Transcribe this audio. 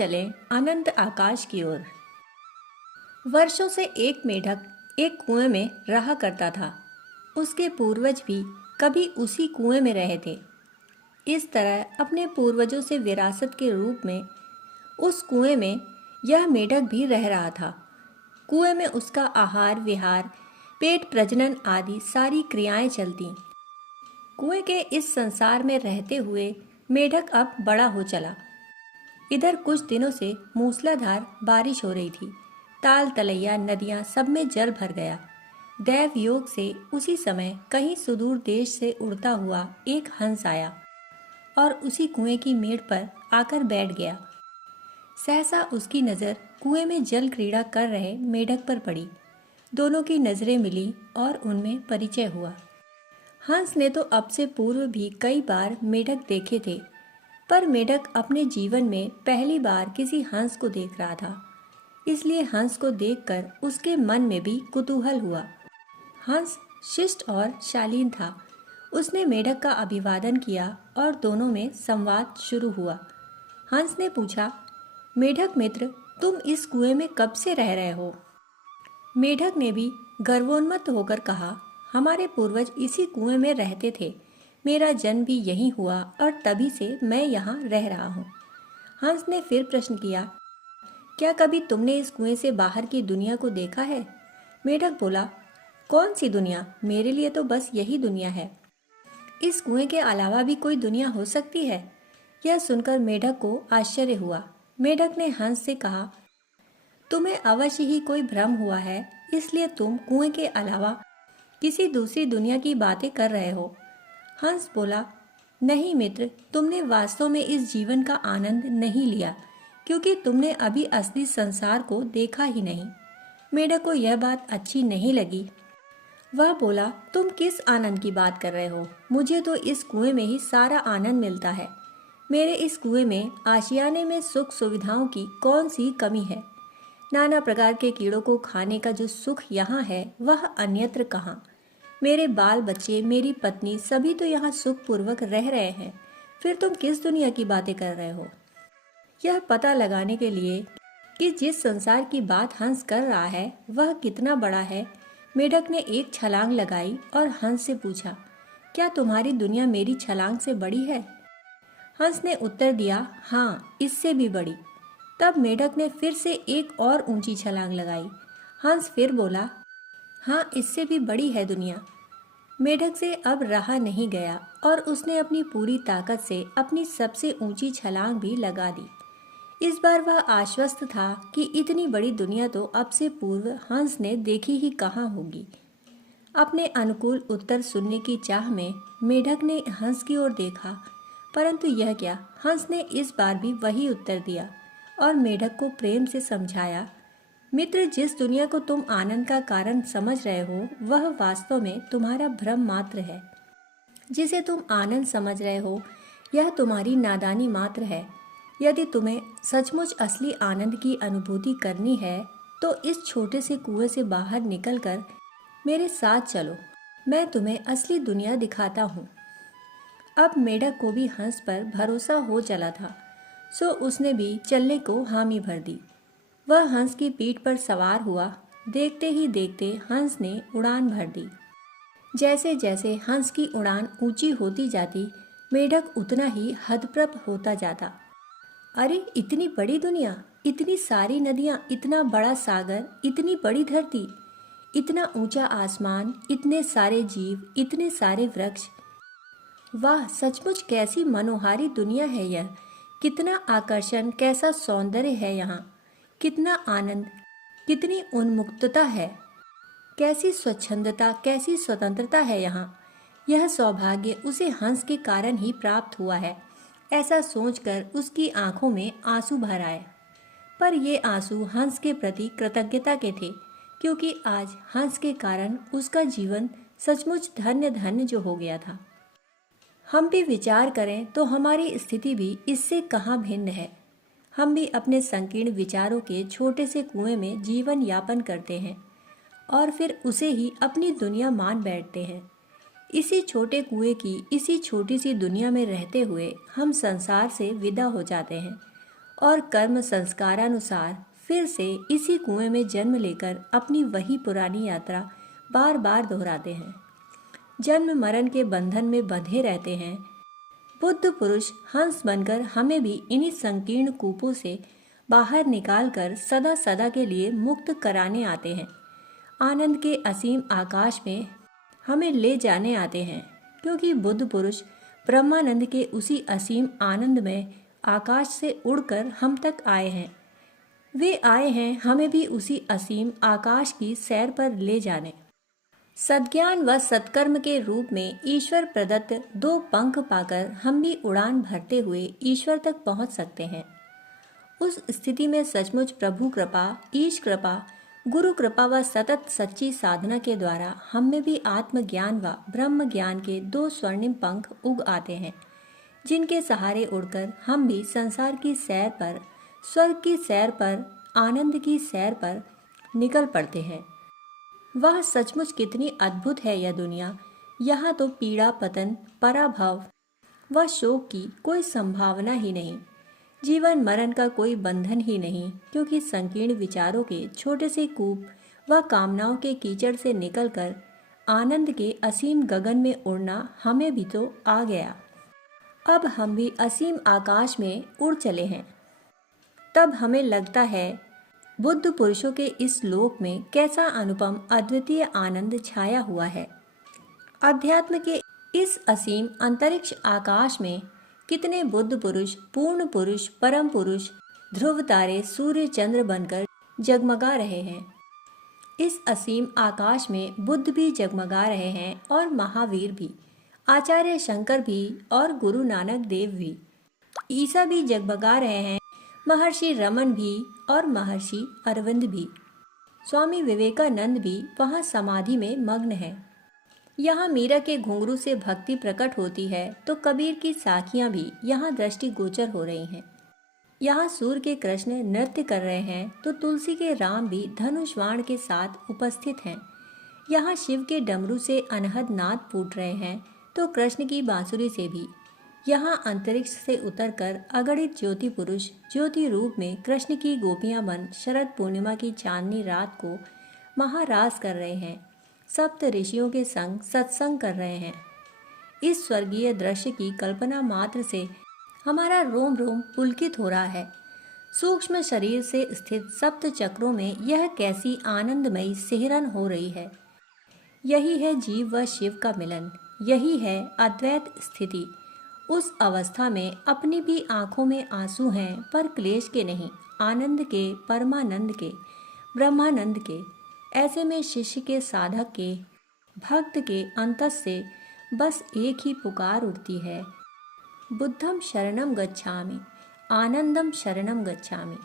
चलें अनंत आकाश की ओर। वर्षों से एक मेढक एक कुएं में रहा करता था। उसके पूर्वज भी कभी उसी कुएं में रहे थे। इस तरह अपने पूर्वजों से विरासत के रूप में उस कुएं में यह मेढक भी रह रहा था। कुएं में उसका आहार विहार, पेट प्रजनन आदि सारी क्रियाएं चलती। कुएं के इस संसार में रहते हुए मेढक अब बड़ा हो चला। इधर कुछ दिनों से मूसलाधार बारिश हो रही थी। ताल तलैया नदियां सब में जल भर गया। दैव योग से उसी समय कहीं सुदूर देश से उड़ता हुआ एक हंस आया और उसी कुएं की मेड़ पर आकर बैठ गया। सहसा उसकी नज़र कुएं में जल क्रीड़ा कर रहे मेढक पर पड़ी। दोनों की नज़रें मिली और उनमें परिचय हुआ। हंस ने तो अब से पूर्व भी कई बार मेढक देखे थे, पर मेढक अपने जीवन में पहली बार किसी हंस को देख रहा था। इसलिए हंस को देखकर उसके मन में भी कुतूहल हुआ। हंस शिष्ट और शालीन था। उसने मेढक का अभिवादन किया और दोनों में संवाद शुरू हुआ। हंस ने पूछा, मेढक मित्र, तुम इस कुएं में कब से रह रहे हो? मेढक ने भी गर्वोन्मत्त होकर कहा, हमारे पूर्वज इसी कुएं में रहते थे। मेरा जन्म भी यहीं हुआ और तभी से मैं यहाँ रह रहा हूँ। हंस ने फिर प्रश्न किया, क्या कभी तुमने इस कुएं से बाहर की दुनिया को देखा है? मेढक बोला, कौन सी दुनिया? मेरे लिए तो बस यही दुनिया है। इस कुएं के अलावा भी कोई दुनिया हो सकती है? यह सुनकर मेढक को आश्चर्य हुआ। मेढक ने हंस से कहा, तुम्हें अवश्य ही कोई भ्रम हुआ है, इसलिए तुम कुएं के अलावा किसी दूसरी दुनिया की बातें कर रहे हो। हंस बोला, नहीं मित्र, तुमने वास्तव में इस जीवन का आनंद नहीं लिया, क्योंकि तुमने अभी असली संसार को देखा ही नहीं। मेढक को यह बात अच्छी नहीं लगी। वह बोला, तुम किस आनंद की बात कर रहे हो? मुझे तो इस कुएं में ही सारा आनंद मिलता है। मेरे इस कुएं में आशियाने में सुख सुविधाओं की कौन सी कमी है? नाना प्रकार के कीड़ों को खाने का जो सुख यहाँ है वह अन्यत्र कहाँ। मेरे बाल बच्चे, मेरी पत्नी सभी तो यहाँ सुखपूर्वक रह रहे हैं। फिर तुम किस दुनिया की बातें कर रहे हो? यह पता लगाने के लिए कि जिस संसार की बात हंस कर रहा है वह कितना बड़ा है, मेढक ने एक छलांग लगाई और हंस से पूछा, क्या तुम्हारी दुनिया मेरी छलांग से बड़ी है? हंस ने उत्तर दिया, हाँ, इससे भी बड़ी। तब मेढक ने फिर से एक और ऊंची छलांग लगाई। हंस फिर बोला, हाँ, इससे भी बड़ी है दुनिया। मेढक से अब रहा नहीं गया और उसने अपनी पूरी ताकत से अपनी सबसे ऊंची छलांग भी लगा दी। इस बार वह आश्वस्त था कि इतनी बड़ी दुनिया तो अब से पूर्व हंस ने देखी ही कहाँ होगी। अपने अनुकूल उत्तर सुनने की चाह में मेढक ने हंस की ओर देखा, परंतु यह क्या, हंस ने इस बार भी वही उत्तर दिया और मेढक को प्रेम से समझाया, मित्र, जिस दुनिया को तुम आनंद का कारण समझ रहे हो वह वास्तव में तुम्हारा भ्रम मात्र है। जिसे तुम आनंद समझ रहे हो यह तुम्हारी नादानी मात्र है। यदि तुम्हें सचमुच असली आनंद की अनुभूति करनी है तो इस छोटे से कुएं से बाहर निकलकर मेरे साथ चलो। मैं तुम्हें असली दुनिया दिखाता हूँ। अब मेढक को भी हंस पर भरोसा हो चला था, सो उसने भी चलने को हामी भर दी। वह हंस की पीठ पर सवार हुआ। देखते ही देखते हंस ने उड़ान भर दी। जैसे जैसे हंस की उड़ान ऊंची होती जाती, मेढक उतना ही हतप्रभ होता जाता। अरे, इतनी बड़ी दुनिया, इतनी सारी नदियाँ, इतना बड़ा सागर, इतनी बड़ी धरती, इतना ऊंचा आसमान, इतने सारे जीव, इतने सारे वृक्ष। वाह, सचमुच कैसी मनोहारी दुनिया है यह। कितना आकर्षण, कैसा सौंदर्य है यहाँ। कितना आनंद, कितनी उन्मुक्तता है। कैसी स्वच्छंदता, कैसी स्वतंत्रता है यहाँ। यह सौभाग्य उसे हंस के कारण ही प्राप्त हुआ है। ऐसा सोचकर उसकी आंखों में आंसू भर आए। पर ये आंसू हंस के प्रति कृतज्ञता के थे, क्योंकि आज हंस के कारण उसका जीवन सचमुच धन्य धन्य जो हो गया था। हम भी विचार करें तो हमारी स्थिति भी इससे कहाँ भिन्न है। हम भी अपने संकीर्ण विचारों के छोटे से कुएं में जीवन यापन करते हैं और फिर उसे ही अपनी दुनिया मान बैठते हैं। इसी छोटे कुएं की इसी छोटी सी दुनिया में रहते हुए हम संसार से विदा हो जाते हैं और कर्म संस्कारानुसार फिर से इसी कुएं में जन्म लेकर अपनी वही पुरानी यात्रा बार बार दोहराते हैं। जन्म मरण के बंधन में बंधे रहते हैं। बुद्ध पुरुष हंस बनकर हमें भी इन्हीं संकीर्ण कूपों से बाहर निकालकर सदा सदा के लिए मुक्त कराने आते हैं। आनंद के असीम आकाश में हमें ले जाने आते हैं, क्योंकि बुद्ध पुरुष ब्रह्मानंद के उसी असीम आनंद में आकाश से उड़कर हम तक आए हैं। वे आए हैं हमें भी उसी असीम आकाश की सैर पर ले जाने। सद्ज्ञान व सत्कर्म के रूप में ईश्वर प्रदत्त 2 पंख पाकर हम भी उड़ान भरते हुए ईश्वर तक पहुंच सकते हैं। उस स्थिति में सचमुच प्रभु कृपा, ईश कृपा, गुरु कृपा व सतत सच्ची साधना के द्वारा हम में भी आत्मज्ञान व ब्रह्म ज्ञान के 2 स्वर्णिम पंख उग आते हैं, जिनके सहारे उड़कर हम भी संसार की सैर पर, स्वर्ग की सैर पर, आनंद की सैर पर निकल पड़ते हैं। वह सचमुच कितनी अद्भुत है यह दुनिया। यहाँ तो पीड़ा, पतन, पराभव व शोक की कोई संभावना ही नहीं। जीवन मरण का कोई बंधन ही नहीं, क्योंकि संकीर्ण विचारों के छोटे से कूप व कामनाओं के कीचड़ से निकलकर आनंद के असीम गगन में उड़ना हमें भी तो आ गया। अब हम भी असीम आकाश में उड़ चले हैं। तब हमें लगता है बुद्ध पुरुषों के इस लोक में कैसा अनुपम अद्वितीय आनंद छाया हुआ है। अध्यात्म के इस असीम अंतरिक्ष आकाश में कितने बुद्ध पुरुष, पूर्ण पुरुष, परम पुरुष, ध्रुव तारे, सूर्य चंद्र बनकर जगमगा रहे हैं। इस असीम आकाश में बुद्ध भी जगमगा रहे हैं और महावीर भी, आचार्य शंकर भी और गुरु नानक देव भी। ईसा भी जगमगा रहे हैं, महर्षि रमन भी और महर्षि अरविंद भी। स्वामी विवेकानंद भी वहाँ समाधि में मग्न है। यहाँ मीरा के घुंघरू से भक्ति प्रकट होती है तो कबीर की साखियाँ भी यहाँ दृष्टिगोचर हो रही हैं। यहाँ सूर्य के कृष्ण नृत्य कर रहे हैं तो तुलसी के राम भी धनुष बाण के साथ उपस्थित हैं। यहाँ शिव के डमरू से अनहद नाद फूट रहे हैं तो कृष्ण की बांसुरी से भी। यहाँ अंतरिक्ष से उतरकर अगणित ज्योति पुरुष ज्योति रूप में कृष्ण की गोपियां बन शरद पूर्णिमा की चांदनी रात को महारास कर रहे हैं। सप्त ऋषियों के संग सत्संग कर रहे हैं। इस स्वर्गीय दृश्य की कल्पना मात्र से हमारा रोम रोम पुलकित हो रहा है। सूक्ष्म शरीर से स्थित सप्त चक्रों में यह कैसी आनंदमयी सिहरन हो रही है। यही है जीव व शिव का मिलन, यही है अद्वैत स्थिति। उस अवस्था में अपनी भी आंखों में आंसू हैं, पर क्लेश के नहीं, आनंद के, परमानंद के, ब्रह्मानंद के। ऐसे में शिष्य के, साधक के, भक्त के अंतस से बस एक ही पुकार उठती है, बुद्धम शरणम गच्छामि, आनंदम शरणम गच्छामि।